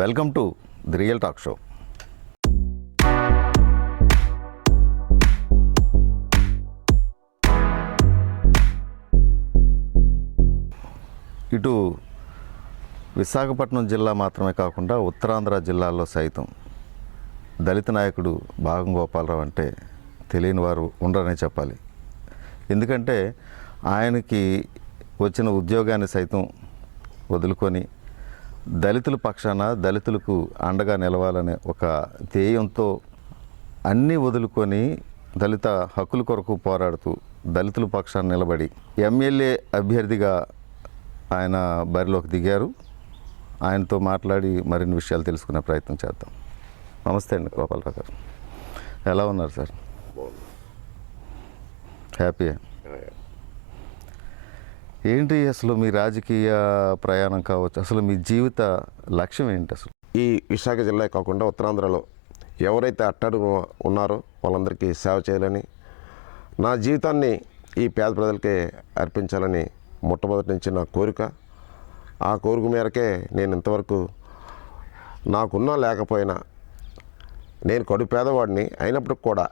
Welcome to the real talk show. ఇటు విశాఖపట్నం జిల్లా మాత్రమే కాకుండా ఉత్తరాంధ్ర జిల్లాల్లో సైతం దళిత నాయకుడు భాగం గోపాలరావు అంటే తెలియని వారు ఉండరనే చెప్పాలి. ఎందుకంటే ఆయనకి వచ్చిన ఉద్యోగాన్ని సైతం వదులుకొని దళితుల పక్షాన దళితులకు అండగా నిలవాలనే ఒక ధ్యేయంతో అన్నీ వదులుకొని దళిత హక్కుల కొరకు పోరాడుతూ దళితుల పక్షాన నిలబడి ఎమ్మెల్యే అభ్యర్థిగా ఆయన బరిలోకి దిగారు. ఆయనతో మాట్లాడి మరిన్ని విషయాలు తెలుసుకునే ప్రయత్నం చేద్దాం. నమస్తే అండి గోపాలరావు గారు, ఎలా ఉన్నారు సార్? హ్యాపీ? ఏంటి అసలు మీ రాజకీయ ప్రయాణం కావచ్చు, అసలు మీ జీవిత లక్ష్యం ఏంటి అసలు? ఈ విశాఖ జిల్లా కాకుండా ఉత్తరాంధ్రలో ఎవరైతే అట్టడుగు ఉన్నారో వాళ్ళందరికీ సేవ చేయాలని, నా జీవితాన్ని ఈ పేద ప్రజలకే అర్పించాలని మొట్టమొదటి నుంచి నా కోరిక. ఆ కోరిక మేరకే నేను ఇంతవరకు నాకున్నా లేకపోయినా, నేను కడు పేదవాడిని అయినప్పటికి కూడా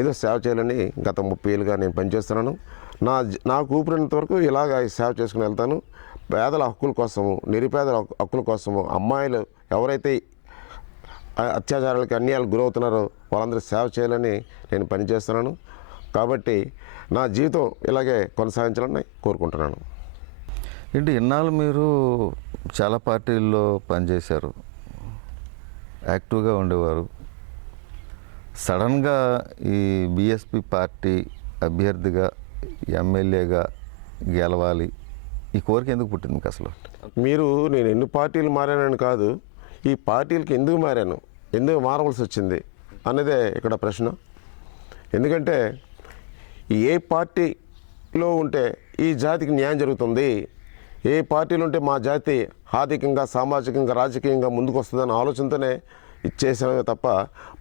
ఏదో సేవ చేయాలని గత 30 ఏళ్ళుగా నేను పనిచేస్తున్నాను. నాకు ఊపిరినంత వరకు ఇలాగ సేవ చేసుకుని వెళ్తాను. పేదల హక్కుల కోసము, నిరుపేదల హక్కుల కోసము, అమ్మాయిలు ఎవరైతే అత్యాచారాలకి అన్యాయాలకు గురవుతున్నారో వాళ్ళందరూ సేవ చేయాలని నేను పనిచేస్తున్నాను. కాబట్టి నా జీవితం ఇలాగే కొనసాగించాలని కోరుకుంటున్నాను. ఏంటి ఇన్నాళ్ళు మీరు చాలా పార్టీల్లో పనిచేశారు, యాక్టివ్గా ఉండేవారు. సడన్గా ఈ బీఎస్పీ పార్టీ అభ్యర్థిగా ఎమ్మెల్యేగా గెలవాలి, ఈ కోరిక ఎందుకు పుట్టింది మీకు అసలు? నేను ఎన్ని పార్టీలు మారానని కాదు, ఈ పార్టీలకి ఎందుకు మారాను, ఎందుకు మారవలసి వచ్చింది అన్నదే ఇక్కడ ప్రశ్న. ఎందుకంటే ఏ పార్టీలో ఉంటే ఈ జాతికి న్యాయం జరుగుతుంది, ఏ పార్టీలు ఉంటే మా జాతి ఆర్థికంగా, సామాజికంగా, రాజకీయంగా ముందుకు వస్తుందన్న ఆలోచనతోనే ఇచ్చేసామే తప్ప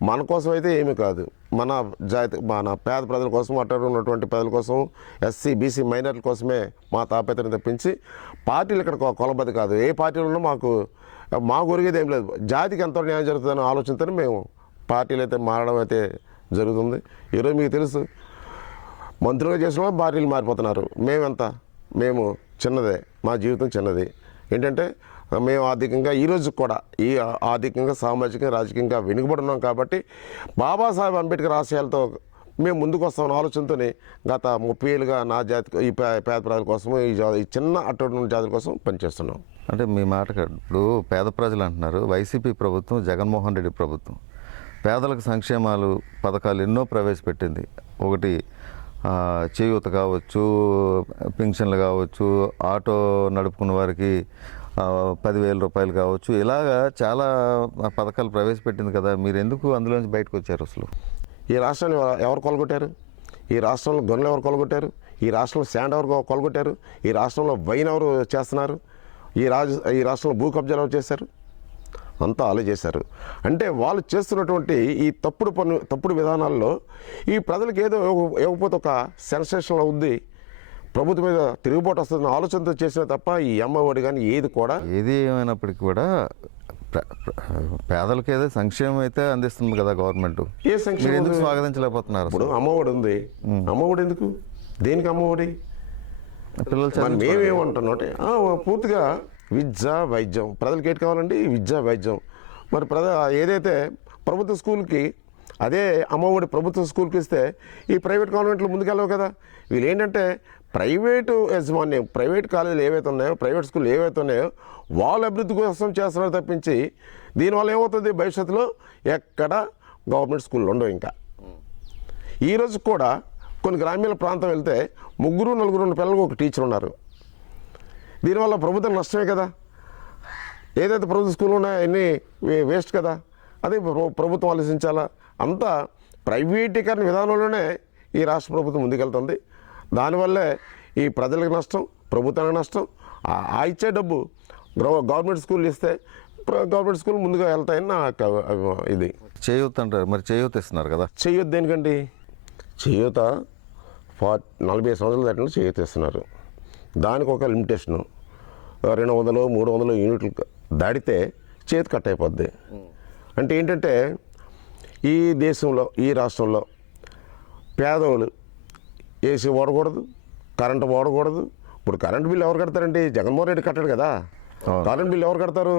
మన కోసం అయితే ఏమీ కాదు. మన జాతి, మన పేద ప్రజల కోసం, అట్టడు ఉన్నటువంటి ప్రజల కోసం, ఎస్సీ బీసీ మైనార్టీల కోసమే మా తాపత్రయం తప్పించి పార్టీలు ఇక్కడ కొలబద్ది కాదు. ఏ పార్టీలు ఉన్నా మా ఒరిగేది ఏం లేదు. జాతికి ఎంతో న్యాయం జరుగుతుందన్న ఆలోచనతోనే మేము పార్టీలు అయితే మారడం అయితే జరుగుతుంది. ఈరోజు మీకు తెలుసు, మంత్రులుగా చేసిన పార్టీలు మారిపోతున్నారు. మేము చిన్నదే, మా జీవితం చిన్నది. ఏంటంటే మేము ఆర్థికంగా ఈరోజు కూడా ఆర్థికంగా, సామాజికంగా, రాజకీయంగా వెనుకబడి ఉన్నాం. కాబట్టి బాబాసాహెబ్ అంబేద్కర్ ఆశయాలతో మేము ముందుకు వస్తామన్న ఆలోచనతోనే గత 30 ఏళ్ళుగా నా జాతి, ఈ పేద ప్రజల కోసం, ఈ చిన్న అట్టడున్న జాతుల కోసం పనిచేస్తున్నాం. అంటే మీ మాట ఇప్పుడు పేద ప్రజలు అంటున్నారు, వైసీపీ ప్రభుత్వం, జగన్మోహన్ రెడ్డి ప్రభుత్వం పేదలకు సంక్షేమాలు పథకాలు ఎన్నో ప్రవేశపెట్టింది. ఒకటి చేయూత కావచ్చు, పింఛన్లు కావచ్చు, ఆటో నడుపుకున్న వారికి 10,000 రూపాయలు కావచ్చు, ఇలాగా చాలా పథకాలు ప్రవేశపెట్టింది కదా. మీరు ఎందుకు అందులోంచి బయటకు వచ్చారు అసలు? ఈ రాష్ట్రాన్ని ఎవరు కొలగొట్టారు? ఈ రాష్ట్రంలో గనులు ఎవరు కొలగొట్టారు? ఈ రాష్ట్రంలో శాండ్ ఎవరు కొలగొట్టారు? ఈ రాష్ట్రంలో వైన్ ఎవరు చేస్తున్నారు? ఈ రాష్ట్రంలో భూ కబ్జాలు ఎవరు చేశారు? అంతా అలా చేశారు. అంటే వాళ్ళు చేస్తున్నటువంటి ఈ తప్పుడు విధానాల్లో ఈ ప్రజలకు ఏదో ఇవ్వకపోతే ఒక సెన్సేషన్లో ఉంది, ప్రభుత్వం మీద తిరుగుబాటు వస్తుందని ఆలోచనతో చేసిన తప్ప ఈ అమ్మఒడి కానీ ఏది ఏమైనప్పటికీ కూడా పేదలకు ఏదో సంక్షేమం అయితే అందిస్తుంది కదా గవర్నమెంట్. ఏ సంక్షేమం ఎందుకు స్వాగతించలేకపోతున్నారు? ఇప్పుడు అమ్మఒడి ఉంది, అమ్మఒడి ఎందుకు, దేనికి అమ్మఒడి? పిల్లలు మేమేమంటున్నాం అంటే పూర్తిగా విద్య వైద్యం, ప్రజలకు ఏంటి కావాలండి? విద్య వైద్యం. మరి ఏదైతే ప్రభుత్వ స్కూల్కి అదే అమ్మఒడి ప్రభుత్వ స్కూల్కి ఇస్తే ఈ ప్రైవేట్ కాన్వెంట్లు ముందుకెళ్ళవు కదా. వీళ్ళు ఏంటంటే ప్రైవేటు యాజమాన్యం, ప్రైవేట్ కాలేజీలు ఏవైతే ఉన్నాయో, ప్రైవేట్ స్కూళ్ళు ఏవైతే ఉన్నాయో వాళ్ళ అభివృద్ధి కోసం చేస్తున్నారు తప్పించి దీనివల్ల ఏమవుతుంది, భవిష్యత్తులో ఎక్కడ గవర్నమెంట్ స్కూళ్ళు ఉండవు. ఇంకా ఈరోజు కూడా కొన్ని గ్రామీణ ప్రాంతం వెళ్తే 3-4 పిల్లలకు ఒక టీచర్ ఉన్నారు. దీనివల్ల ప్రభుత్వం నష్టమే కదా. ఏదైతే ప్రభుత్వ స్కూళ్ళు ఉన్నాయో అన్నీ వేస్ట్ కదా. అదే ప్రభుత్వం ఆలోచించాలా. అంతా ప్రైవేటీకరణ విధానంలోనే ఈ రాష్ట్ర ప్రభుత్వం ముందుకెళ్తుంది. దానివల్లే ఈ ప్రజలకు నష్టం, ప్రభుత్వానికి నష్టం. ఆ ఇచ్చే డబ్బు గవర్నమెంట్ స్కూల్ ఇస్తే గవర్నమెంట్ స్కూల్ ముందుగా వెళ్తాయని నా ఇది. చేయూత అంటారు, మరి చేయూత ఇస్తున్నారు కదా. చేయూత దేనికండి? చేయూత 40 సంవత్సరాల దాటిన చేయూత ఇస్తున్నారు. దానికి ఒక లిమిటేషను 200-300 యూనిట్లు దాటితే చేతి కట్ అయిపోద్ది. అంటే ఏంటంటే ఈ దేశంలో ఈ రాష్ట్రంలో పేదవాళ్ళు ఏసీ వాడకూడదు, కరెంటు వాడకూడదు. ఇప్పుడు కరెంటు బిల్లు ఎవరు కడతారండి? జగన్మోహన్ రెడ్డి కట్టాడు కదా. కరెంట్ బిల్లు ఎవరు కడతారు?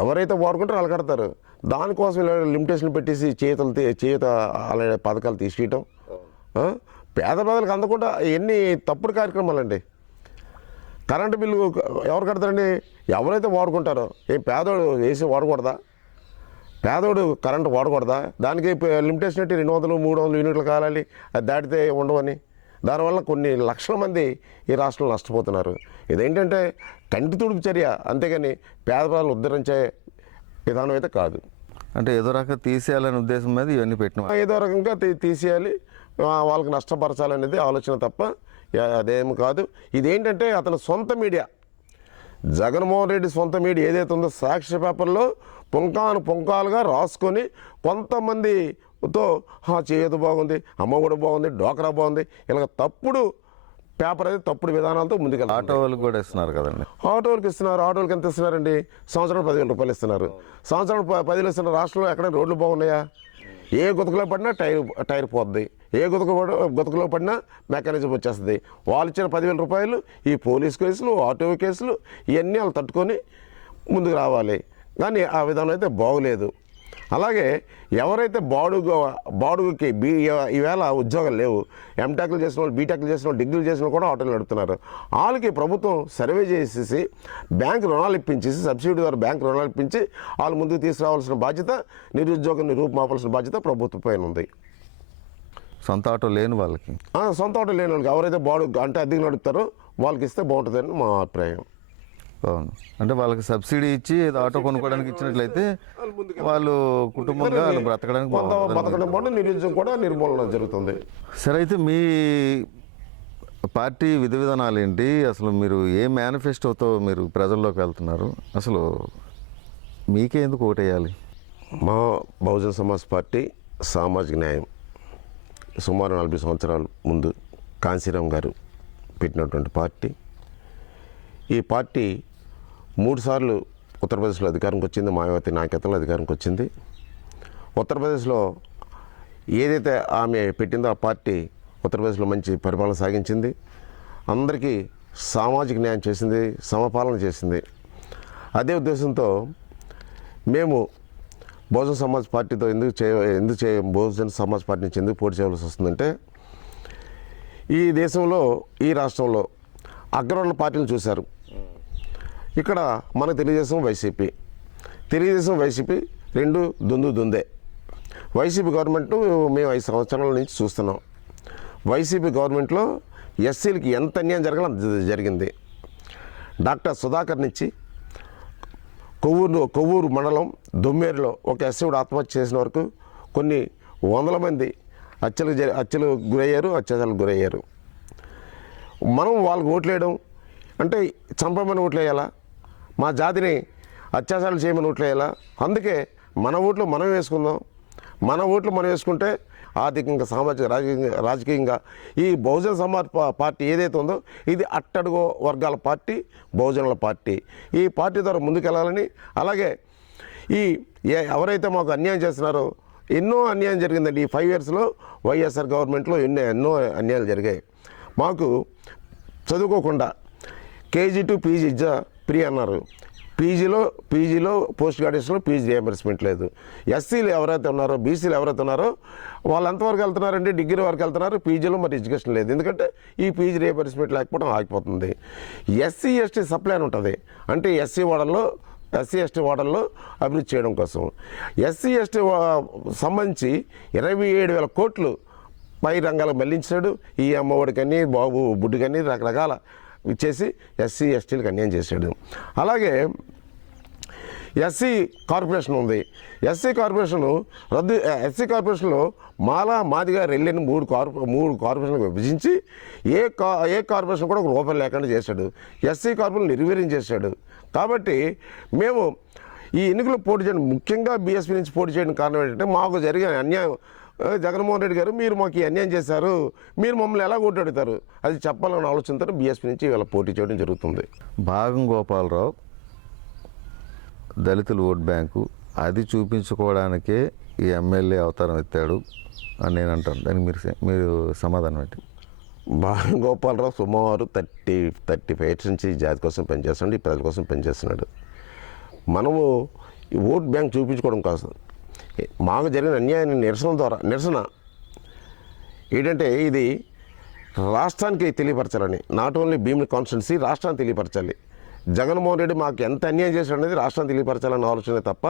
ఎవరైతే వాడుకుంటారో వాళ్ళు కడతారు. దానికోసం ఇలా లిమిటేషన్ పెట్టేసి చేత అలాంటి పథకాలు తీసేయటం, పేద ప్రజలకు అందకుండా ఎన్ని తప్పుడు కార్యక్రమాలండి. కరెంటు బిల్లు ఎవరు కడతారండి? ఎవరైతే వాడుకుంటారో. పేదోడు ఏసీ వాడకూడదా? పేదోడు కరెంటు వాడకూడదా? దానికి లిమిటేషన్ అంటే 200, 300 యూనిట్లు కావాలి, అది దాటితే ఉండవని. దానివల్ల కొన్ని లక్షల మంది ఈ రాష్ట్రంలో నష్టపోతున్నారు. ఇదేంటంటే కంటి తుడుపు చర్య, అంతేగాని పేద ప్రజలను ఉద్ధరించే విధానం అయితే కాదు. అంటే ఏదో రకంగా తీసేయాలనే ఉద్దేశం మీద ఇవన్నీ పెట్టిన ఏదో రకంగా తీసేయాలి, వాళ్ళకి నష్టపరచాలనేది ఆలోచన తప్ప అదేమి కాదు. ఇదేంటంటే అతని సొంత మీడియా, జగన్మోహన్ రెడ్డి సొంత మీడియా ఏదైతే ఉందో సాక్షి పేపర్లో పుంకాలుగా రాసుకొని కొంతమందితో చేయదు బాగుంది, అమ్మ కూడా బాగుంది, డోకరా బాగుంది, ఇలాగ తప్పుడు పేపర్ అయితే తప్పుడు విధానాలతో ముందుకెళ్ళి ఆటో వాళ్ళకి కూడా ఇస్తున్నారు కదండి. ఆటోలకు ఇస్తున్నారు. ఆటోలకు ఎంత ఇస్తున్నారండి? సంవత్సరానికి 10,000 రూపాయలు ఇస్తున్నారు. సంవత్సరానికి 10,000 ఇస్తున్నారు. రాష్ట్రంలో ఎక్కడ రోడ్లు బాగున్నాయా? ఏ గుతకలో పడినా టైర్ పోద్ది, ఏ గుతకలో పడినా మెకానిజం వచ్చేస్తుంది. వాళ్ళు ఇచ్చిన 10,000 రూపాయలు ఈ పోలీస్ కేసులు, ఆటో కేసులు ఇవన్నీ వాళ్ళు తట్టుకొని ముందుకు రావాలి. కానీ ఆ విధానం అయితే బాగోలేదు. అలాగే ఎవరైతే బాడుగుకి ఈవేళ ఉద్యోగాలు లేవు, ఎంటెక్లు చేసిన వాళ్ళు, బీటెక్లు చేసిన వాళ్ళు, డిగ్రీలు చేసిన వాళ్ళు కూడా ఆటోలు నడుపుతున్నారు. వాళ్ళకి ప్రభుత్వం సర్వే చేసేసి బ్యాంకు రుణాలు ఇప్పించేసి, సబ్సిడీ ద్వారా బ్యాంకు రుణాలు ఇప్పించి వాళ్ళు ముందుకు తీసుకురావాల్సిన బాధ్యత, నిరుద్యోగాన్ని రూపుమాపాల్సిన బాధ్యత ప్రభుత్వం పైన ఉంది. సొంత ఆటో లేని వాళ్ళకి, సొంత ఆటో లేని వాళ్ళకి ఎవరైతే అంటే అద్దెకి నడుపుతారో వాళ్ళకి ఇస్తే బాగుంటుందని మా అభిప్రాయం. అవును, అంటే వాళ్ళకి సబ్సిడీ ఇచ్చి ఆటో కొనుక్కోవడానికి ఇచ్చినట్లయితే వాళ్ళు కుటుంబంగా వాళ్ళు బ్రతకడం పాటు నిరుద్యోగం కూడా నిర్మూలన జరుగుతుంది. సరే, అయితే మీ పార్టీ విధి విధానాలు ఏంటి? అసలు మీరు ఏ మేనిఫెస్టోతో మీరు ప్రజల్లోకి వెళ్తున్నారు? అసలు మీకే ఎందుకు ఓటేయాలి? మా బహుజన సమాజ్ పార్టీ సామాజిక న్యాయం సుమారు 40 సంవత్సరాల ముందు కాంశీరామ్ గారు పెట్టినటువంటి పార్టీ. ఈ పార్టీ 3 సార్లు ఉత్తరప్రదేశ్లో అధికారంకి వచ్చింది. మాయావతి నాయకత్వంలో అధికారంకి వచ్చింది. ఉత్తరప్రదేశ్లో ఏదైతే ఆమె పెట్టిందో ఆ పార్టీ ఉత్తరప్రదేశ్లో మంచి పరిపాలన సాగించింది. అందరికీ సామాజిక న్యాయం చేసింది, సమపాలన చేసింది. అదే ఉద్దేశంతో మేము బహుజన సమాజ్ పార్టీతో బహుజన సమాజ్ పార్టీ నుంచి ఎందుకు పోటీ చేయవలసి వస్తుందంటే, ఈ దేశంలో ఈ రాష్ట్రంలో అగ్రవర్ణ పార్టీలు చూశారు. ఇక్కడ మన తెలుగుదేశం వైసీపీ రెండు దుందే. వైసీపీ గవర్నమెంట్ మేము 5 సంవత్సరాల నుంచి చూస్తున్నాం. వైసీపీ గవర్నమెంట్లో ఎస్సీలకి ఎంత అన్యాయం జరగాలో అంత జరిగింది. డాక్టర్ సుధాకర్ నుంచి కొవ్వూరు మండలం దొమ్మేరులో ఒక ఎస్సీవుడు ఆత్మహత్య చేసిన వరకు కొన్ని వందల మంది హత్యలకు గురయ్యారు. మనం వాళ్ళకి ఓట్లేయడం అంటే చంపమని ఓట్లేయాలా? మా జాతిని అత్యాచారాలు చేయమని ఓట్లేయాలా? అందుకే మన ఓట్లు మనం వేసుకుందాం. మన ఓట్లు మనం వేసుకుంటే ఆర్థికంగా, సామాజిక, రాజకీయంగా ఈ బహుజన సమాజ్ పార్టీ ఏదైతే ఉందో ఇది అట్టడుగు వర్గాల పార్టీ, బహుజనుల పార్టీ. ఈ పార్టీ ద్వారా ముందుకెళ్ళాలని, అలాగే ఎవరైతే మాకు అన్యాయం చేస్తున్నారో, ఎన్నో అన్యాయం జరిగిందండి ఈ 5 ఇయర్స్లో. వైఎస్ఆర్ గవర్నమెంట్లో ఎన్నో అన్యాయాలు జరిగాయి. మాకు చదువుకోకుండా కేజీ టు పీజీ ఫ్రీ అన్నారు. పీజీలో పోస్ట్ గ్రాడ్యుయేషన్లో పీజీ రియంబర్స్మెంట్ లేదు. ఎస్సీలు ఎవరైతే ఉన్నారో, బీసీలు ఎవరైతే ఉన్నారో వాళ్ళు ఎంతవరకు వెళ్తున్నారండి? డిగ్రీ వరకు వెళ్తున్నారు. పీజీలో మరి ఎడ్యుకేషన్ లేదు. ఎందుకంటే ఈ పీజీ రియంబర్స్మెంట్ లేకపోవడం ఆగిపోతుంది. ఎస్సీ ఎస్టీ సప్లైన్ ఉంటుంది. అంటే ఎస్సీ ఎస్టీ వార్డుల్లో అభివృద్ధి చేయడం కోసం ఎస్సీ ఎస్టీ సంబంధించి 27,000 కోట్లు పై రంగాలకు మళ్లించాడు. ఈ అమ్మఒడికని, బాబు బుడ్డికని రకరకాల ఇచ్చేసి ఎస్సీ ఎస్టీలకు అన్యాయం చేశాడు. అలాగే ఎస్సీ కార్పొరేషన్ ఉంది. ఎస్సీ కార్పొరేషన్లో మాదిగా రెల్లిని మూడు కార్పొరేషన్లకు విభజించి ఏ కార్పొరేషన్ కూడా 1 రూపాయి లేకుండా చేశాడు. ఎస్సీ కార్పొరేషన్ నిర్వీర్యం చేశాడు. కాబట్టి మేము ఈ ఎన్నికలు పోటీ చేయడం, ముఖ్యంగా బీఎస్పీ నుంచి పోటీ చేయడం కారణం ఏంటంటే, మాకు జరిగిన అన్యాయం, జగన్మోహన్ రెడ్డి గారు మీరు మాకు ఈ అన్యాయం చేశారు, మీరు మమ్మల్ని ఎలా ఓటాడుతారు అది చెప్పాలన్న ఆలోచనతో బీఎస్పీ నుంచి ఇవాళ పోటీ చేయడం జరుగుతుంది. భాగం గోపాలరావు దళితుల ఓట్ బ్యాంకు అది చూపించుకోవడానికే ఈ ఎమ్మెల్యే అవతారం ఎత్తాడు అని నేను అంటాను. దానికి మీరు సమాధానం ఏంటి? బాగా గోపాలరావు సుమారు 35 నుంచి ఈ జాతి కోసం పనిచేస్తున్నాడు, ఈ ప్రజల కోసం పనిచేస్తున్నాడు. మనము ఈ ఓట్ బ్యాంక్ చూపించుకోవడం కాదు, మాకు జరిగిన అన్యాయాన్ని నిరసన ఏంటంటే ఇది రాష్ట్రానికి తెలియపరచాలని, నాట్ ఓన్లీ భీమిలి కాన్స్టిట్యున్సీ రాష్ట్రాన్ని తెలియపరచాలి. జగన్మోహన్ రెడ్డి మాకు ఎంత అన్యాయం చేశాడు అనేది రాష్ట్రాన్ని తెలియపరచాలన్న ఆలోచనే తప్ప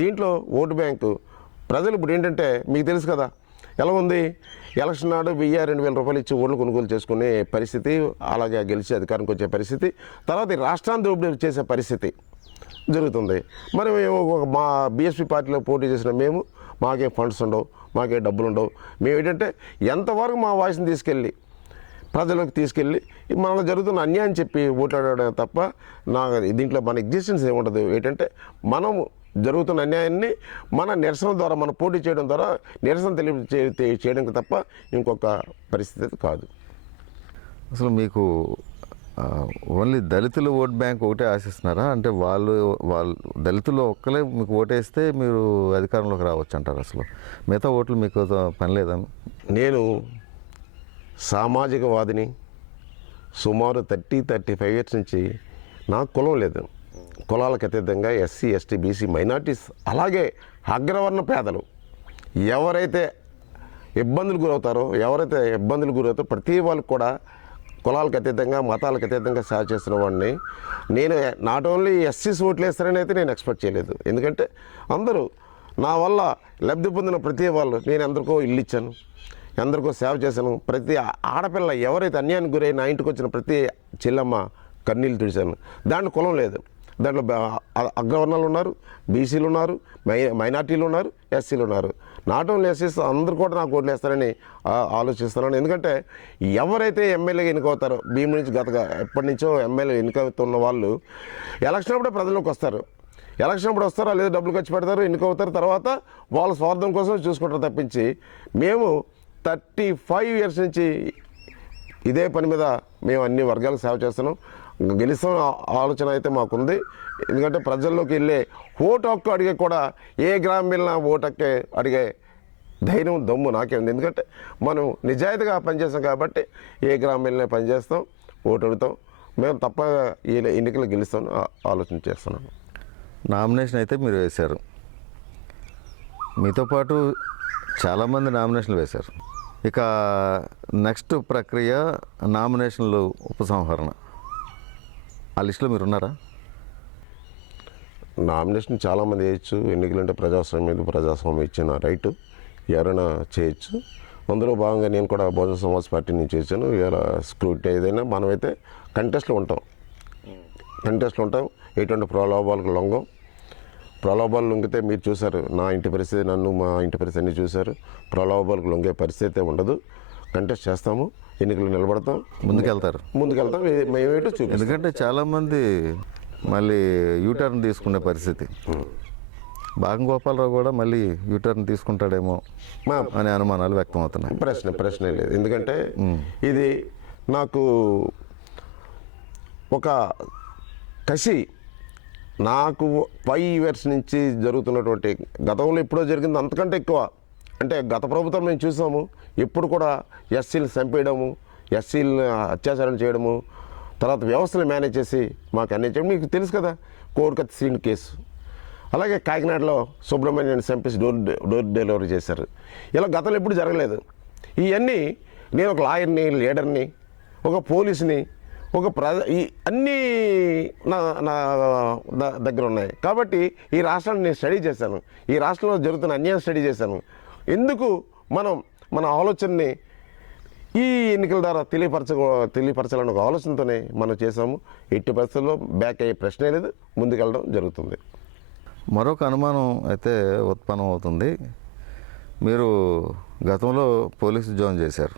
దీంట్లో ఓటు బ్యాంకు ప్రజలు ఇప్పుడు ఏంటంటే మీకు తెలుసు కదా ఎలా ఉంది, ఎలక్షన్ నాడు 1000-2000 రూపాయలు ఇచ్చి ఓట్లు కొనుగోలు చేసుకునే పరిస్థితి, అలాగే గెలిచి అధికారానికి వచ్చే పరిస్థితి, తర్వాత ఈ రాష్ట్రాన్ని దోపిడీ చేసే పరిస్థితి జరుగుతుంది. మరి మా బీఎస్పీ పార్టీలో పోటీ చేసిన మేము మాకే ఫండ్స్ ఉండవు, మాకే డబ్బులు ఉండవు. మేము ఏంటంటే ఎంతవరకు మా వాయిస్ని తీసుకెళ్ళి ప్రజలకు తీసుకెళ్ళి మనకు జరుగుతున్న అన్యాయం చెప్పి ఓట్లాడడం తప్ప దీంట్లో మన ఎగ్జిస్టెన్స్ ఏముండదు. ఏంటంటే మనము జరుగుతున్న అన్యాయాన్ని మన నిరసన ద్వారా మన పోటీ చేయడం ద్వారా నిరసన చేయడానికి తప్ప ఇంకొక పరిస్థితి కాదు. అసలు మీకు ఓన్లీ దళితుల ఓట్ బ్యాంక్ ఒకటే ఆశిస్తున్నారా? అంటే వాళ్ళు దళితులు ఒక్కలే మీకు ఓటేస్తే మీరు అధికారంలోకి రావచ్చు అంటారు. అసలు మిగతా ఓట్లు మీకు పని లేదా? నేను సామాజికవాదిని. సుమారు 35 ఇయర్స్ నుంచి నాకు కులం లేదు. కులాలకు అతీతంగా ఎస్సీ, ఎస్టీ, బీసీ, మైనార్టీస్, అలాగే అగ్రవర్ణ పేదలు ఎవరైతే ఇబ్బందులు గురవుతారో ప్రతి వాళ్ళకి కూడా కులాలకు అతీతంగా మతాలకు అతీతంగా సేవ చేస్తున్న వాడిని. నేను నాట్ ఓన్లీ ఎస్సీస్ ఓట్లు వేస్తారని అయితే నేను ఎక్స్పెక్ట్ చేయలేదు. ఎందుకంటే అందరూ నా వల్ల లబ్ధి పొందిన ప్రతి వాళ్ళు, నేను ఎందరికో ఇల్లు ఇచ్చాను, ఎందరికో సేవ చేశాను. ప్రతి ఆడపిల్ల ఎవరైతే అన్యాయానికి గురై నా ఇంటికి వచ్చిన ప్రతి చెల్లమ్మ కన్నీళ్ళు తుడిచాను. దాంట్లో కులం లేదు. దాంట్లో అగ్రవర్ణాలు ఉన్నారు, బీసీలు ఉన్నారు, మైనార్టీలు ఉన్నారు, ఎస్సీలు ఉన్నారు. నాట్ ఓన్లీ ఎస్సీస్ అందరూ కూడా నాకు ఓట్లు వేస్తారని ఆలోచిస్తున్నాను. ఎందుకంటే ఎవరైతే ఎమ్మెల్యేగా ఎన్నికవుతారో భీముల నుంచి ఎప్పటి నుంచో ఎమ్మెల్యే ఎన్నికవుతున్న వాళ్ళు ఎలక్షన్ అప్పుడే ప్రజల్లోకి వస్తారు. ఎలక్షన్ అప్పుడు వస్తారా లేదా డబ్బులు ఖర్చు పెడతారు, ఎన్నికవుతారు, తర్వాత వాళ్ళ స్వార్థం కోసం చూసుకుంటారు తప్పించి మేము 35 ఇయర్స్ నుంచి ఇదే పని మీద మేము అన్ని వర్గాలకు సేవ చేస్తున్నాం. గెలుస్తున్న ఆలోచన అయితే మాకుంది. ఎందుకంటే ప్రజల్లోకి వెళ్ళే ఓటు హక్కు అడిగే కూడా ఏ గ్రామం వెళ్ళినా ఓటు హక్కు అడిగే ధైర్యం దమ్ము నాకే ఉంది. ఎందుకంటే మనం నిజాయితీగా పనిచేస్తాం కాబట్టి ఏ గ్రామం వెళ్ళినా పనిచేస్తాం, ఓటు అడుగుతాం. మేము తప్ప ఈ ఎన్నికలు గెలుస్తాం ఆలోచన చేస్తున్నాం. నామినేషన్ అయితే మీరు వేశారు, మీతో పాటు చాలామంది నామినేషన్లు వేశారు. ఇక నెక్స్ట్ ప్రక్రియ నామినేషన్లు ఉపసంహరణ. ఆ లిస్టులో మీరు ఉన్నారా? నామినేషన్ చాలామంది వేయచ్చు. ఎన్నికలంటే ప్రజాస్వామ్యం ఇచ్చిన రైటు ఎవరైనా చేయొచ్చు. అందులో భాగంగా నేను కూడా బహుజన సమాజ్ పార్టీ నుంచి వచ్చాను. ఇలా స్క్రూటీ ఏదైనా మనమైతే కంటెస్ట్లో ఉంటాం. ఎటువంటి ప్రలోభాలకు లొంగం. ప్రలోభాలు లొంగితే మీరు చూశారు నా ఇంటి పరిస్థితి, మా ఇంటి పరిస్థితి అన్నీ చూశారు. ప్రలోభాలకు లొంగే పరిస్థితి ఉండదు. కంటెస్ట్ చేస్తాము, ఎన్నికలు నిలబడతాం, ముందుకెళ్తాం. మేమేటో చూపిస్తాం. ఎందుకంటే చాలామంది మళ్ళీ యూటర్న్ తీసుకునే పరిస్థితి. బాగం గోపాలరావు కూడా మళ్ళీ యూటర్న్ తీసుకుంటాడేమో అనే అనుమానాలు వ్యక్తం అవుతున్నాయి. ప్రశ్నే లేదు. ఎందుకంటే ఇది నాకు ఒక కసి. నాకు 5 ఇయర్స్ నుంచి జరుగుతున్నటువంటి గతంలో ఎప్పుడో జరిగింది అంతకంటే ఎక్కువ. అంటే గత ప్రభుత్వం మేము చూసాము, ఎప్పుడు కూడా ఎస్సీలు చంపేయడము, ఎస్సీలు అత్యాచారం చేయడము, తర్వాత వ్యవస్థను మేనేజ్ చేసి మాకు అన్నీ చేయడం. మీకు తెలుసు కదా కోడికత్తి సీన్ కేసు. అలాగే కాకినాడలో సుబ్రహ్మణ్యాన్ని చంపేసి డోర్ డెలివరీ చేశారు. ఇలా గతంలో ఎప్పుడు జరగలేదు. ఇవన్నీ నేను ఒక లాయర్ని, లీడర్ని, ఒక పోలీసుని, ఒక ఈ అన్నీ నా దగ్గర ఉన్నాయి. కాబట్టి ఈ రాష్ట్రాన్ని నేను స్టడీ చేశాను. ఈ రాష్ట్రంలో జరుగుతున్న అన్యాయం స్టడీ చేశాను. ఎందుకు మన ఆలోచనని ఈ ఎన్నికల ద్వారా తెలియపరచాలన్న ఒక ఆలోచనతోనే మనం చేసాము. ఎట్టి పరిస్థితుల్లో బ్యాక్ అయ్యే ప్రశ్నే లేదు, ముందుకెళ్ళడం జరుగుతుంది. మరొక అనుమానం అయితే ఉత్పన్నం అవుతుంది. మీరు గతంలో పోలీసు ఉద్యోగం చేశారు.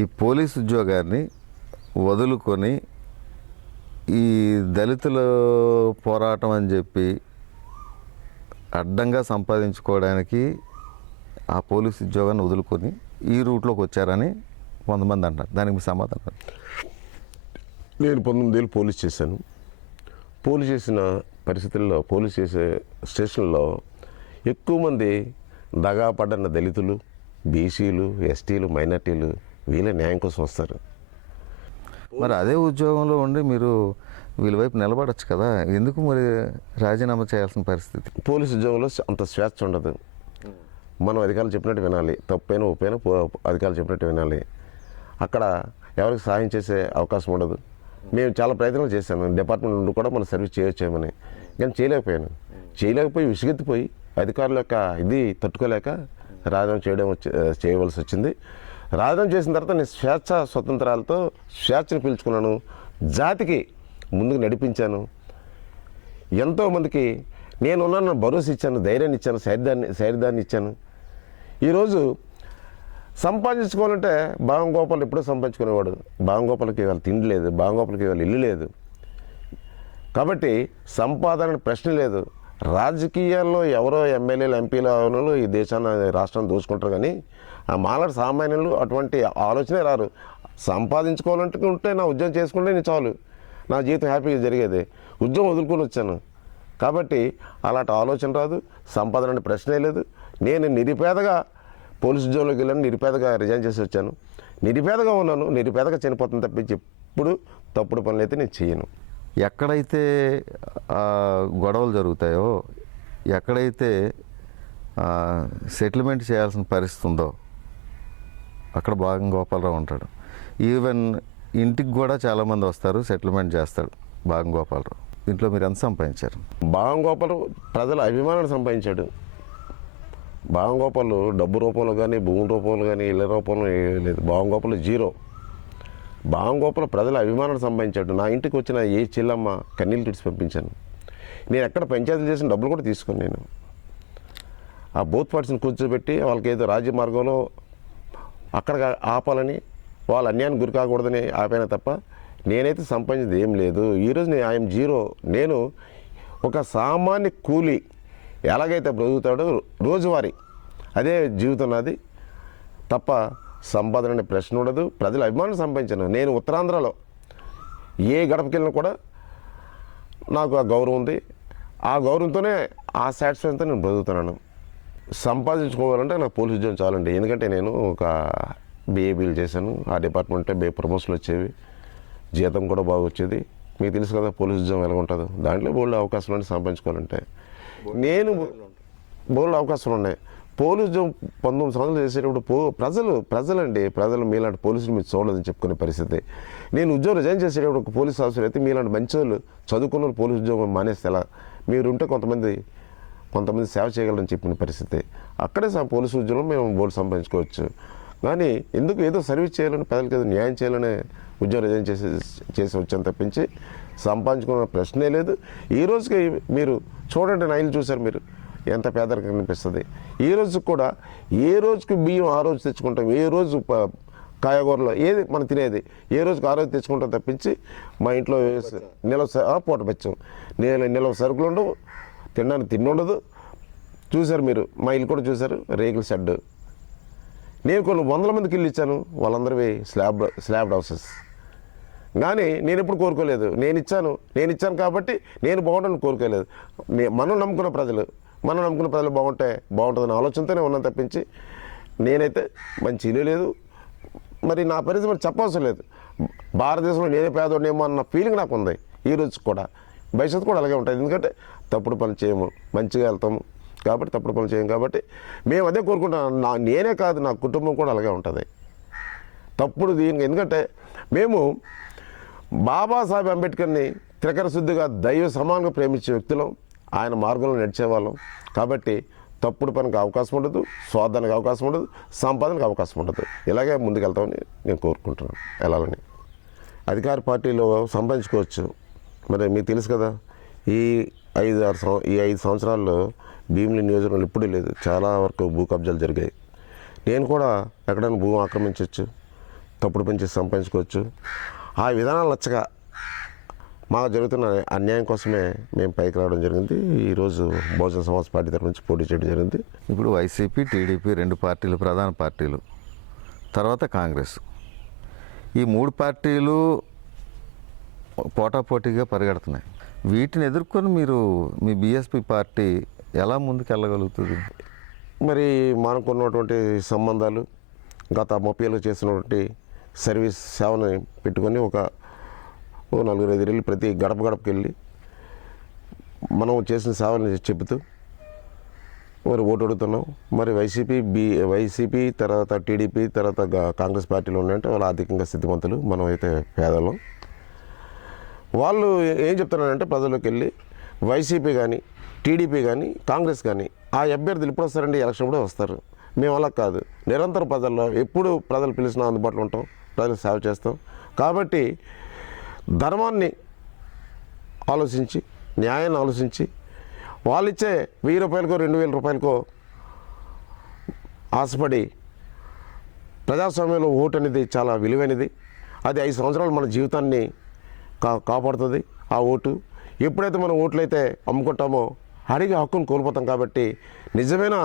ఈ పోలీసు ఉద్యోగాన్ని వదులుకొని ఈ దళితుల పోరాటం అని చెప్పి అడ్డంగా సంపాదించుకోవడానికి ఆ పోలీసు ఉద్యోగాన్ని వదులుకొని ఈ రూట్లోకి వచ్చారని కొంతమంది అంటారు. దానికి మీ సమాధానం? నేను 19 ఏళ్ళు పోలీస్ చేశాను. పోలీస్ చేసిన పరిస్థితుల్లో పోలీస్ స్టేషన్లో ఎక్కువ మంది దగా పడ్డన్న దళితులు, బీసీలు, ఎస్టీలు, మైనార్టీలు వీళ్ళ న్యాయం కోసం వస్తారు. మరి అదే ఉద్యోగంలో ఉండి మీరు వీళ్ళ వైపు నిలబడచ్చు కదా, ఎందుకు మరి రాజీనామా చేయాల్సిన పరిస్థితి? పోలీసు ఉద్యోగంలో అంత స్వేచ్ఛ ఉండదు. మనం అధికారులు చెప్పినట్టు వినాలి, తప్పైనా ఒప్పైనా అధికారులు చెప్పినట్టు వినాలి. అక్కడ ఎవరికి సహాయం చేసే అవకాశం ఉండదు. మేము చాలా ప్రయత్నాలు చేశాను, డిపార్ట్మెంట్ నుండి కూడా మనం సర్వీస్ చేయొచ్చామని, కానీ చేయలేకపోయి విసుగెత్తిపోయి అధికారుల యొక్క ఇది తట్టుకోలేక రాజీనామా చేయవలసి వచ్చింది. రాజీనామా చేసిన తర్వాత నేను స్వతంత్రాలతో స్వేచ్ఛను పీల్చుకున్నాను, జాతికి ముందుకు నడిపించాను. ఎంతోమందికి నేనున్నాను భరోసా ఇచ్చాను, ధైర్యాన్ని ఇచ్చాను, శైర్యాన్ని ఇచ్చాను. ఈరోజు సంపాదించుకోవాలంటే బాగంగోపాల్ ఎప్పుడో సంపాదించుకునేవాడు. బాగంగోపాల్కి ఇవాళ తిండి లేదు, బాగంగోపాల్కి ఇవాళ ఇల్లు లేదు. కాబట్టి సంపాదన ప్రశ్న లేదు. రాజకీయాల్లో ఎవరో ఎమ్మెల్యేలు, ఎంపీలు అవనలు ఈ దేశాన్ని, రాష్ట్రాన్ని దోచుకుంటారు, కానీ ఆ మాలాడు సామాన్యులు అటువంటి ఆలోచనే రారు. సంపాదించుకోవాలంటే ఉంటే నా ఉద్యోగం చేసుకుంటే నేను చాలు, నా జీవితం హ్యాపీగా జరిగేది. ఉద్యోగం వదులుకొని వచ్చాను కాబట్టి అలాంటి ఆలోచన రాదు. సంపాదన అంటే ప్రశ్నే లేదు. నేను నిరుపేదగా పోలీసు ఉద్యోగంలోకి వెళ్ళాను, నిరుపేదగా రిజైన్ చేసి వచ్చాను, నిరుపేదగా ఉన్నాను, నిరుపేదగా చనిపోతాను తప్పించి ఎప్పుడు తప్పుడు పనులు అయితే నేను చేయను. ఎక్కడైతే గొడవలు జరుగుతాయో, ఎక్కడైతే సెటిల్మెంట్ చేయాల్సిన పరిస్థితి ఉందో అక్కడ బాగంగోపాలరావు ఉంటాడు. ఈవెన్ ఇంటికి కూడా చాలామంది వస్తారు, సెటిల్మెంట్ చేస్తాడు బాగంగోపాలరావు. దీంట్లో మీరు ఎంత సంపాదించారు? బాగంగోపాల్ ప్రజల అభిమానాన్ని సంపాదించాడు. బాగంగోపాల్ డబ్బు రూపంలో కానీ, భూమి రూపంలో కానీ, ఇళ్ళ రూపంలో లేదు. బాగంగోపాల్ జీరో. బాగంగోపాల్ ప్రజల అభిమానాన్ని సంపాదించాడు. నా ఇంటికి వచ్చిన ఏ చెల్లమ్మ కన్నీళ్ళు తుడిచి పంపించాను. నేను ఎక్కడ పంచాయతీలు చేసిన డబ్బులు కూడా తీసుకుని నేను ఆ బోత్ పార్టీస్ని కూర్చోబెట్టి వాళ్ళకి ఏదో రాజ్య మార్గంలో అక్కడ ఆపాలని, వాళ్ళ అన్యాయానికి గురి కాకూడదని ఆపానే తప్ప నేనైతే సంపాదించింది ఏం లేదు. ఈరోజు నేను ఐఎమ్ జీరో. నేను ఒక సామాన్య కూలీ ఎలాగైతే బ్రతుకుతాడో రోజువారీ అదే జీవితం నాది తప్ప సంపాదన అనే ప్రశ్న ఉండదు. ప్రజల అభిమానం సంపాదించాను. నేను ఉత్తరాంధ్రలో ఏ గడపకి వెళ్ళినా కూడా నాకు ఆ గౌరవం ఉంది. ఆ గౌరవంతోనే, ఆ సాటిస్ఫాక్షన్తో నేను బ్రతుకుతున్నాను. సంపాదించుకోవాలంటే నాకు పోలీస్ ఉద్యోగం చాలండి. ఎందుకంటే నేను ఒక బీఏబీలు చేశాను, ఆ డిపార్ట్మెంటే ప్రమోషన్లు వచ్చేవి, జీతం కూడా బాగా వచ్చేది. మీకు తెలుసు కదా పోలీస్ ఉద్యోగం ఎలా ఉంటుందో. దాంట్లో బోల్డ్ అవకాశాలు ఉంటే సంపాదించుకోవాలంటే నేను బోల్డ్ అవకాశాలు ఉన్నాయి. పోలీసు ఉద్యోగం 19 సంవత్సరాలు చేసేటప్పుడు ప్రజలు మీలాంటి పోలీసులు మీరు చూడలేదని చెప్పుకునే పరిస్థితి. నేను ఉద్యోగం రిజైన్ చేసేటప్పుడు ఒక పోలీస్ ఆఫీసర్ అయితే మీలాంటి మంచి వాళ్ళు చదువుకున్న పోలీసు ఉద్యోగం మానేస్తే ఎలా, మీరుంటే కొంతమంది సేవ చేయగలరని చెప్పిన పరిస్థితి. అక్కడే పోలీసు ఉద్యోగం మేము బోర్డు సంపాదించుకోవచ్చు. కానీ ఎందుకు ఏదో సర్వీస్ చేయాలని, ప్రజలకు ఏదో న్యాయం చేయాలనే ఉద్యోగం రిజైన్ చేసి వచ్చాను తప్పించి సంపాదించుకున్న ప్రశ్నే లేదు. ఈ రోజుకి మీరు చూడండి, నా ఇల్లు చూసారు మీరు, ఎంత పేదరికం కనిపిస్తుంది. ఈ రోజు కూడా ఏ రోజుకి బియ్యం ఆ రోజు తెచ్చుకుంటాం, ఏ రోజు కాయగూరలో ఏది మనం తినేది ఏ రోజుకి ఆ రోజు తెచ్చుకుంటాం తప్పించి మా ఇంట్లో పూట పెంచాం. నిలవ సరుకులు ఉండవు, తినడానికి తిండి ఉండదు. చూశారు మీరు, మా ఇల్లు కూడా చూశారు, రేకుల షెడ్. నేను కొన్ని 100 మందికి ఇల్లు ఇచ్చాను, వాళ్ళందరివి స్లాబ్డ్ హౌసెస్. కానీ నేను ఎప్పుడు కోరుకోలేదు, నేను ఇచ్చాను కాబట్టి నేను బాగుంటాను కోరుకోలేదు. మనం నమ్ముకున్న ప్రజలు బాగుంటుందనే ఆలోచనతోనే ఉన్నాను తప్పించి నేనైతే మంచి ఇల్లు లేదు. మరి నా పరిస్థితి మరి చెప్పవలసిన లేదు. భారతదేశంలో నేనే పేదోడేమో అన్న ఫీలింగ్ నాకు ఉంది. ఈ రోజు కూడా, భవిష్యత్తు కూడా అలాగే ఉంటుంది. ఎందుకంటే తప్పుడు పనులు చేయము, మంచిగా వెళ్తాము కాబట్టి, తప్పుడు పనులు చేయము కాబట్టి మేము అదే కోరుకుంటాం. నేనే కాదు, నా కుటుంబం కూడా అలాగే ఉంటుంది. తప్పుడు దీనికి ఎందుకంటే మేము బాబాసాహెబ్ అంబేద్కర్ని త్రికర శుద్ధిగా దైవ సమానంగా ప్రేమించే వ్యక్తులం, ఆయన మార్గంలో నడిచేవాళ్ళం. కాబట్టి తప్పుడు పనికి అవకాశం ఉండదు, స్వార్థానికి అవకాశం ఉండదు, సంపాదనకు అవకాశం ఉండదు. ఇలాగే ముందుకెళ్తామని నేను కోరుకుంటున్నాను. వెళ్ళాలని అధికార పార్టీలో సంపాదించుకోవచ్చు. మరి మీకు తెలుసు కదా, ఈ 5 సంవత్సరాల్లో భీమిలి నియోజకవర్గంలో ఎప్పుడూ లేదు, చాలా వరకు భూ కబ్జాలు జరిగాయి. నేను కూడా ఎక్కడైనా భూమి ఆక్రమించవచ్చు, తప్పుడు పని చేసి సంపాదించుకోవచ్చు. ఆ విధానాలు నచ్చగా మాకు జరుగుతున్న అన్యాయం కోసమే మేము పైకి రావడం జరిగింది. ఈరోజు బహుజన సమాజ్ పార్టీ తరఫు నుంచి పోటీ చేయడం జరిగింది. ఇప్పుడు వైసీపీ, టీడీపీ 2 పార్టీలు, ప్రధాన పార్టీలు, తర్వాత కాంగ్రెస్, ఈ 3 పార్టీలు పోటాపోటీగా పరిగెడుతున్నాయి. వీటిని ఎదుర్కొని మీరు మీ బీఎస్పీ పార్టీ ఎలా ముందుకు వెళ్ళగలుగుతుంది? మరి మనకున్నటువంటి సంబంధాలు గత 30 ఏళ్ళు చేసినటువంటి సర్వీస్ సేవని పెట్టుకొని ఓ 4-5 వెళ్ళి ప్రతి గడప గడపకి వెళ్ళి మనం చేసిన సేవని చెబుతూ మరి ఓటు అడుగుతున్నాం. మరి వైసీపీ తర్వాత టీడీపీ తర్వాత కాంగ్రెస్ పార్టీలు ఉన్నాయంటే వాళ్ళు ఆర్థికంగా స్థితిమంతులు, మనం అయితే పేదలం. వాళ్ళు ఏం చెప్తున్నారంటే ప్రజల్లోకి వెళ్ళి వైసీపీ కానీ టీడీపీ కానీ కాంగ్రెస్ కానీ ఆ అభ్యర్థులు ఇప్పుడు వస్తారండి, ఎలక్షన్ కూడా వస్తారు. మేము అలా కాదు, నిరంతరం ప్రజల్లో ఎప్పుడు ప్రజలు పిలిచినా అందుబాటులో ఉంటాం, ప్రజలకు సేవ చేస్తాం. కాబట్టి ధర్మాన్ని ఆలోచించి న్యాయాన్ని ఆలోచించి వాళ్ళు ఇచ్చే 1000 రూపాయలకో 2000 రూపాయలకో ఆశపడి ప్రజాస్వామ్యంలో ఓటు అనేది చాలా విలువైనది. అది 5 సంవత్సరాలు మన జీవితాన్ని కాపాడుతుంది. ఆ ఓటు ఎప్పుడైతే మనం ఓట్లయితే అమ్ముకుంటామో అడిగే హక్కును కోల్పోతాం. కాబట్టి నిజమైన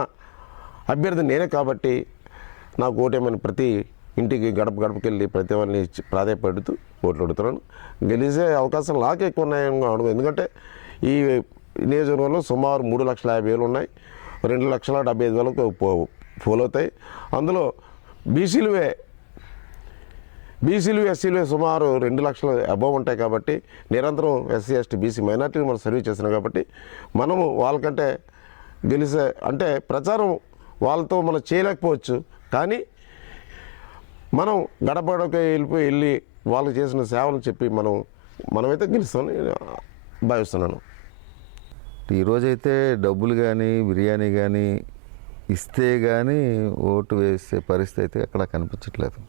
అభ్యర్థి నేనే కాబట్టి నాకు ఓటేమని ప్రతి ఇంటికి గడప గడపకి వెళ్ళి ప్రతి వాళ్ళని ప్రాధాన్యపడుతూ ఓట్లు అడుగుతున్నాను. గెలిచే అవకాశం నాకే ఎక్కువ ఉన్నాయని అడుగు. ఎందుకంటే ఈ నియోజకవర్గంలో సుమారు 3,50,000 ఉన్నాయి, 2,75,000 పోల్ అవుతాయి. అందులో బీసీలువే ఎస్సీలువే సుమారు 2 లక్షల అబోవ్ ఉంటాయి. కాబట్టి నిరంతరం ఎస్సీ ఎస్టీ బీసీ మైనార్టీని మనం సర్వీస్ చేస్తున్నాం. కాబట్టి మనము వాళ్ళకంటే గెలిచే అంటే ప్రచారం వాళ్ళతో మనం చేయలేకపోవచ్చు, కానీ మనం గడపడకి వెళ్ళి వాళ్ళకి చేసిన సేవలు చెప్పి మనమైతే గెలుస్తామని భావిస్తున్నాను. ఈరోజైతే డబ్బులు కానీ బిర్యానీ కానీ ఇస్తే కానీ ఓటు వేసే పరిస్థితి అయితే ఎక్కడా కనిపించట్లేదు.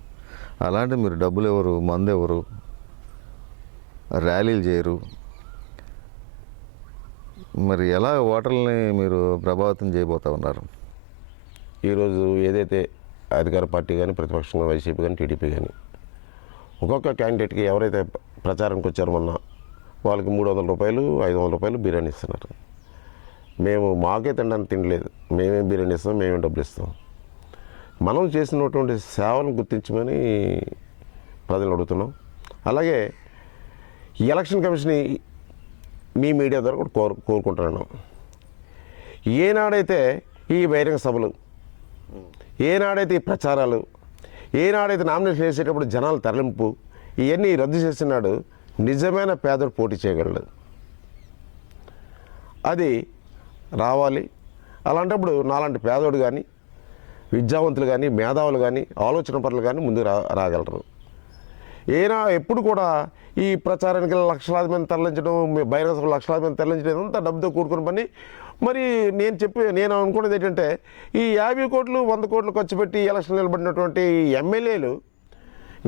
అలాంటి మీరు డబ్బులు ఎవరు, మందు ఎవరు, ర్యాలీలు చేయరు, మరి ఎలా ఓటర్లని మీరు ప్రభావితం చేయబోతా ఉన్నారు? ఈరోజు ఏదైతే అధికార పార్టీ కానీ ప్రతిపక్షంగా వైసీపీ కానీ టీడీపీ కానీ ఒక్కొక్క క్యాండిడేట్కి ఎవరైతే ప్రచారానికి వచ్చారో మొన్న వాళ్ళకి 300 రూపాయలు 500 రూపాయలు బిర్యానీ ఇస్తున్నారు. మేము మాకే తినడానికి తినలేదు, మేమేం బిర్యానీ ఇస్తాం, మేమేం డబ్బులు ఇస్తాం. మనం చేసినటువంటి సేవలను గుర్తించమని ప్రజలు అడుగుతున్నాం. అలాగే ఈ ఎలక్షన్ కమిషన్ మీ మీడియా ద్వారా కూడా కోరుకుంటున్నాను. ఏనాడైతే ఈ బహిరంగ సభలు, ఏనాడైతే ఈ ప్రచారాలు, ఏనాడైతే నామినేషన్ వేసేటప్పుడు జనాల తరలింపు ఇవన్నీ రద్దు చేస్తున్నాడు, నిజమైన పేదడు పోటీ చేయగలడు. అది రావాలి. అలాంటప్పుడు నాలాంటి పేదోడు కానీ విద్యావంతులు కానీ మేధావులు కానీ ఆలోచన పరులు కానీ ముందుకు రాగలరు. ఎప్పుడు కూడా ఈ ప్రచారానికి లక్షలాది మంది తరలించడం, బహిరంగ సభలు లక్షలాది మంది తరలించడం ఇదంతా డబ్బుతో కూడుకున్న పని. మరి నేను అనుకున్నది ఏంటంటే ఈ 50 కోట్లు 100 కోట్లు ఖర్చు పెట్టి ఎలక్షన్ నిలబడినటువంటి ఎమ్మెల్యేలు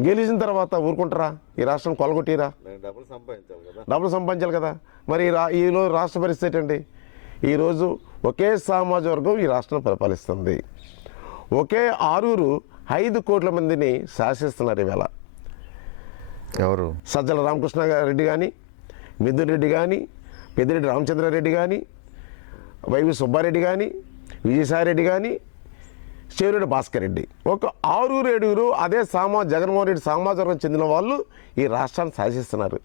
గెలిచిన తర్వాత ఊరుకుంటారా? ఈ రాష్ట్రం కొలగొట్టిరా? డబ్బులు సంపాదించాలి కదా. మరి ఈరోజు రాష్ట్ర పరిస్థితి ఏంటండి? ఈరోజు ఒకే సామాజిక వర్గం ఈ రాష్ట్రం పరిపాలిస్తుంది. ఒకే 5 కోట్ల మందిని శాసిస్తున్నారు ఈవేళ. ఎవరు? సజ్జల రామకృష్ణారెడ్డి కానీ, మిథున్ రెడ్డి కానీ, పెద్దిరెడ్డి రామచంద్రారెడ్డి కానీ, వైవి సుబ్బారెడ్డి కానీ, విజయసాయిరెడ్డి కానీ, చేరురెడ్డి భాస్కర్ రెడ్డి, ఒక 6-7 అదే జగన్మోహన్ రెడ్డి సమాజం చెందిన వాళ్ళు ఈ రాష్ట్రాన్ని శాసిస్తున్నారు.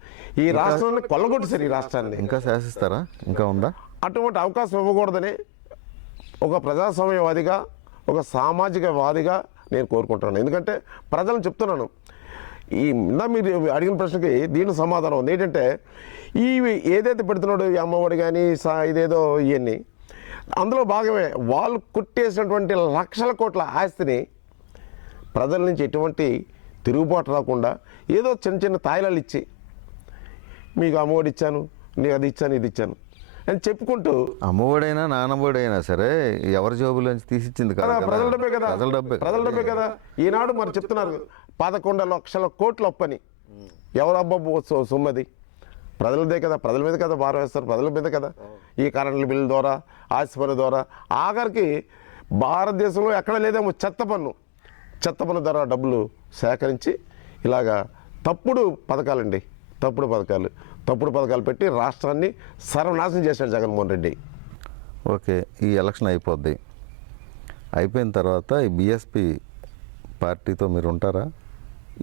ఈ రాష్ట్రాన్ని కొల్లగొట్టేశారు. ఈ రాష్ట్రాన్ని ఇంకా శాసిస్తారా? ఇంకా ఉందా? అటువంటి అవకాశం ఇవ్వకూడదని ఒక ప్రజాస్వామ్యవాదిగా, ఒక సామాజికవాదిగా నేను కోరుకుంటున్నాను. ఎందుకంటే ప్రజలను చెప్తున్నాను. మీరు అడిగిన ప్రశ్నకి దీని సమాధానం ఏంటంటే ఏదైతే పెడుతున్నాడో ఈ అమ్మఒడి కానీ ఇదేదో ఇవన్నీ అందులో భాగమే. వాళ్ళు కుట్టేసినటువంటి లక్షల కోట్ల ఆస్తిని ప్రజల నుంచి ఎటువంటి తిరుగుబాటు రాకుండా ఏదో చిన్న తాయిలాలు ఇచ్చి మీకు అమ్మఒడి ఇచ్చాను, నీకు అది ఇచ్చాను, ఇది ఇచ్చాను అని చెప్పుకుంటూ, అమ్మఒడైనా నాన్నఒడైనా సరే ఎవరి జోబులోంచి తీసిచ్చింది కదా, ప్రజల డబ్బే కదా. ఈనాడు మరి చెప్తున్నారు 11 లక్షల కోట్ల అప్పని. ఎవరు అబ్బా సొమ్మది? ప్రజలదే కదా, ప్రజల మీద కదా భారం వేస్తారు, ప్రజల మీద కదా. ఈ కరెంట్ల బిల్లు ద్వారా, ఆస్తి పన్ను ద్వారా, ఆఖరికి భారతదేశంలో ఎక్కడ లేదేమో చెత్త పన్ను ద్వారా డబ్బులు సేకరించి ఇలాగా తప్పుడు పథకాలు పెట్టి రాష్ట్రాన్ని సర్వనాశనం చేశాడు జగన్మోహన్ రెడ్డి. ఓకే, ఈ ఎలక్షన్ అయిపోయిన తర్వాత ఈ బీఎస్పీ పార్టీతో మీరు ఉంటారా?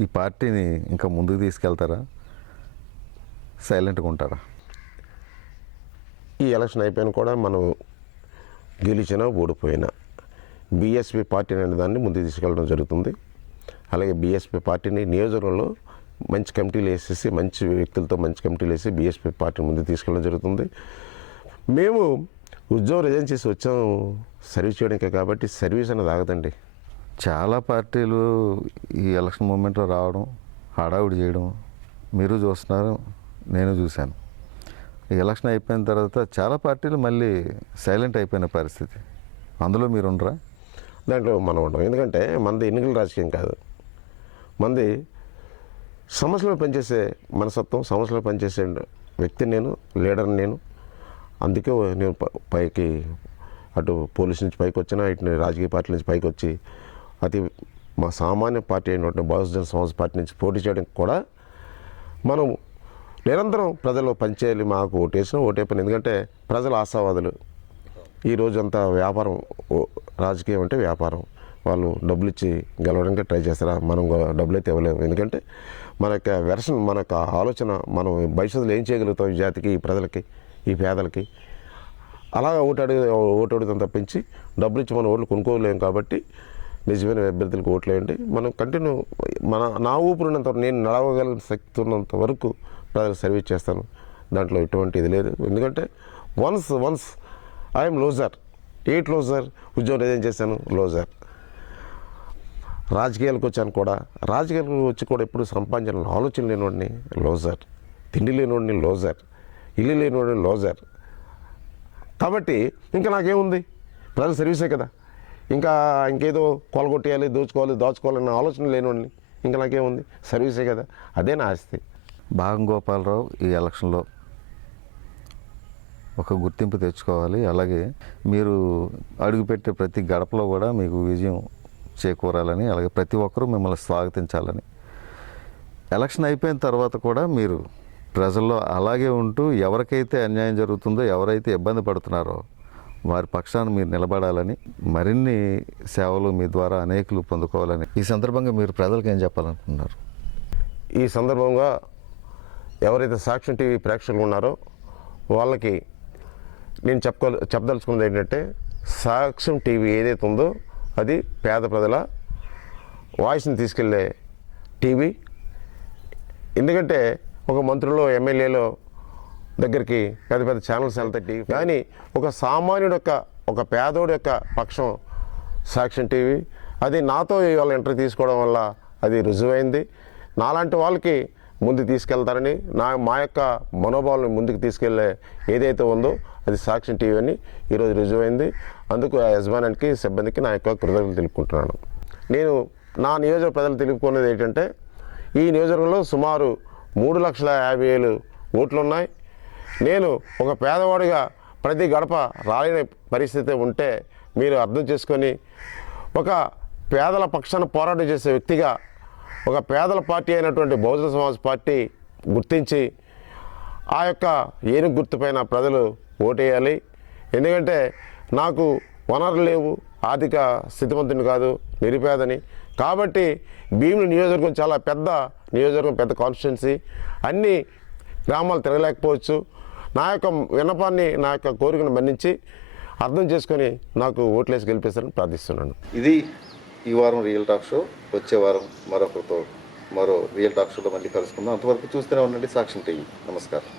ఈ పార్టీని ఇంకా ముందుకు తీసుకెళ్తారా? సైలెంట్గా ఉంటారా? ఈ ఎలక్షన్ అయిపోయినా కూడా మనం గెలిచినా ఓడిపోయినా బీఎస్పీ పార్టీ అనే దాన్ని ముందుకు తీసుకెళ్ళడం జరుగుతుంది. అలాగే బీఎస్పీ పార్టీని నియోజకవర్గంలో మంచి కమిటీలు వేసేసి మంచి వ్యక్తులతో మంచి కమిటీలు వేసి బీఎస్పీ పార్టీని ముందుకు తీసుకెళ్ళడం జరుగుతుంది. మేము ఉద్యోగం రిజైన్ చేసి వచ్చాము సర్వీస్ చేయడానికే కాబట్టి సర్వీస్ అనేది ఆగదండి. చాలా పార్టీలు ఈ ఎలక్షన్ మూమెంట్లో రావడం, హడావుడి చేయడం మీరు చూస్తున్నారు, నేను చూశాను. ఈ ఎలక్షన్ అయిపోయిన తర్వాత చాలా పార్టీలు మళ్ళీ సైలెంట్ అయిపోయిన పరిస్థితి. అందులో మీరు ఉండరా? దాంట్లో మనం ఉంటాం. ఎందుకంటే మనది ఎన్నికల రాజకీయం కాదు, మనది సమస్యలో పనిచేసే మనస్తత్వం, సమస్యలో పనిచేసే వ్యక్తి నేను, లీడర్ నేను. అందుకే నేను పైకి అటు పోలీస్ నుంచి పైకి వచ్చినా, ఇటు రాజకీయ పార్టీ నుంచి పైకి వచ్చి అతి మా సామాన్య పార్టీ అయినటువంటి బహుజన సమాజ్ పార్టీ నుంచి పోటీ చేయడానికి కూడా మనం నిరంతరం ప్రజలు పనిచేయాలి. మాకు ఓటేసినా ఓటేపని, ఎందుకంటే ప్రజలు ఆశావాదులు. ఈరోజు అంతా వ్యాపారం, రాజకీయం అంటే వ్యాపారం. వాళ్ళు డబ్బులు ఇచ్చి గెలవడానికి ట్రై చేస్తారా? మనం డబ్బులు అయితే ఇవ్వలేము. ఎందుకంటే మన యొక్క వెర్షన్, మన యొక్క ఆలోచన, మనం భవిష్యత్తులో ఏం చేయగలుగుతాం ఈ జాతికి, ఈ ప్రజలకి, ఈ పేదలకి, అలాగా ఓటు అడుగుతాం తప్పించి డబ్బులు ఇచ్చి మనం ఓట్లు కొనుక్కోలేము. కాబట్టి నిజమైన అభ్యర్థులకు ఓట్లు వేయండి. మనం కంటిన్యూ నా ఊపిరి ఉన్నంత వరకు, నేను నడవగలిగిన శక్తి ఉన్నంత వరకు ప్రజలకు సర్వీస్ చేస్తాను. దాంట్లో ఎటువంటి ఇది లేదు. ఎందుకంటే వన్స్ ఐఎమ్ లోజర్, ఉద్యోగం రిజైన్ చేశాను, లోజర్. రాజకీయాలకు వచ్చాను కూడా, రాజకీయాలకు వచ్చి కూడా ఎప్పుడు సంపాదించాలని ఆలోచన లేనివాడిని లోజర్, తిండి లేనివాడిని లోజర్, ఇల్లు లేనివాడిని లోజర్. కాబట్టి ఇంకా నాకేముంది, ప్రజల సర్వీసే కదా. ఇంకేదో కొలగొట్టేయాలి, దాచుకోవాలన్న ఆలోచన లేనివాడిని ఇంకా నాకేముంది, సర్వీసే కదా. అదే నా ఆస్తి. భాగం గోపాలరావు ఈ ఎలక్షన్లో ఒక గుర్తింపు తెచ్చుకోవాలి. అలాగే మీరు అడుగుపెట్టే ప్రతి గడపలో కూడా మీకు విజయం చేకూరాలని, అలాగే ప్రతి ఒక్కరూ మిమ్మల్ని స్వాగతించాలని, ఎలక్షన్ అయిపోయిన తర్వాత కూడా మీరు ప్రజల్లో అలాగే ఉంటూ ఎవరికైతే అన్యాయం జరుగుతుందో, ఎవరైతే ఇబ్బంది పడుతున్నారో వారి పక్షాన మీరు నిలబడాలని, మరిన్ని సేవలు మీ ద్వారా అనేకులు పొందుకోవాలని ఈ సందర్భంగా మీరు ప్రజలకు ఏం చెప్పాలనుకుంటున్నారు? ఈ సందర్భంగా ఎవరైతే సాక్ష్యం టీవీ ప్రేక్షకులు ఉన్నారో వాళ్ళకి నేను చెప్పదలుచుకున్నది ఏంటంటే, సాక్ష్యం టీవీ ఏదైతే ఉందో అది పేద ప్రజల వాయిస్ని తీసుకెళ్లే టీవీ. ఎందుకంటే ఒక మంత్రులు, ఎమ్మెల్యేలు దగ్గరికి పెద్ద పెద్ద ఛానల్స్ వెళ్తాయి టీవీ, కానీ ఒక సామాన్యుడు యొక్క, ఒక పేదోడు యొక్క పక్షం సాక్ష్యం టీవీ. అది నాతో ఇవాళ ఇంటర్వ్యూ తీసుకోవడం వల్ల అది రుజువైంది. నాలాంటి వాళ్ళకి ముందుకు తీసుకెళ్తారని, మా యొక్క మనోభావాలను ముందుకు తీసుకెళ్లే ఏదైతే ఉందో అది సాక్ష్యం టీవీ అని ఈరోజు రుజువైంది. అందుకు ఆ యజమానికి, సిబ్బందికి నా యొక్క కృతజ్ఞతలు తెలుపుకుంటున్నాను. నేను నా నియోజక ప్రజలు తెలుపుకునేది ఏంటంటే, ఈ నియోజకవర్గంలో సుమారు 3,50,000 ఓట్లు ఉన్నాయి. నేను ఒక పేదవాడిగా ప్రతి గడప రాలేని పరిస్థితి ఉంటే మీరు అర్థం చేసుకొని, ఒక పేదల పక్షాన పోరాటం చేసే వ్యక్తిగా ఒక పేదల పార్టీ అయినటువంటి బహుజన సమాజ్ పార్టీ గుర్తించి ఆ యొక్క ఏనుగు గుర్తుపైన ప్రజలు ఓటేయాలి. ఎందుకంటే నాకు వనరులు లేవు, ఆర్థిక స్థితిమంతుని కాదు, నిరుపేదని. కాబట్టి భీముని నియోజకవర్గం చాలా పెద్ద నియోజకవర్గం, పెద్ద కాన్స్టిట్యున్సీ. అన్ని గ్రామాలు తిరగలేకపోవచ్చు. నా యొక్క విన్నపాన్ని, నా యొక్క కోరికను మన్నించి అర్థం చేసుకొని నాకు ఓట్లేసి గెలిపిస్తారని ప్రార్థిస్తున్నాను. ఇది ఈ వారం రియల్ టాక్ షో. వచ్చే వారం మరో రియల్ టాక్ షోలో మళ్ళీ కలుసుకుందాం. అంతవరకు చూస్తూనే ఉండండి సాక్ష్యం టీవీ. నమస్కారం.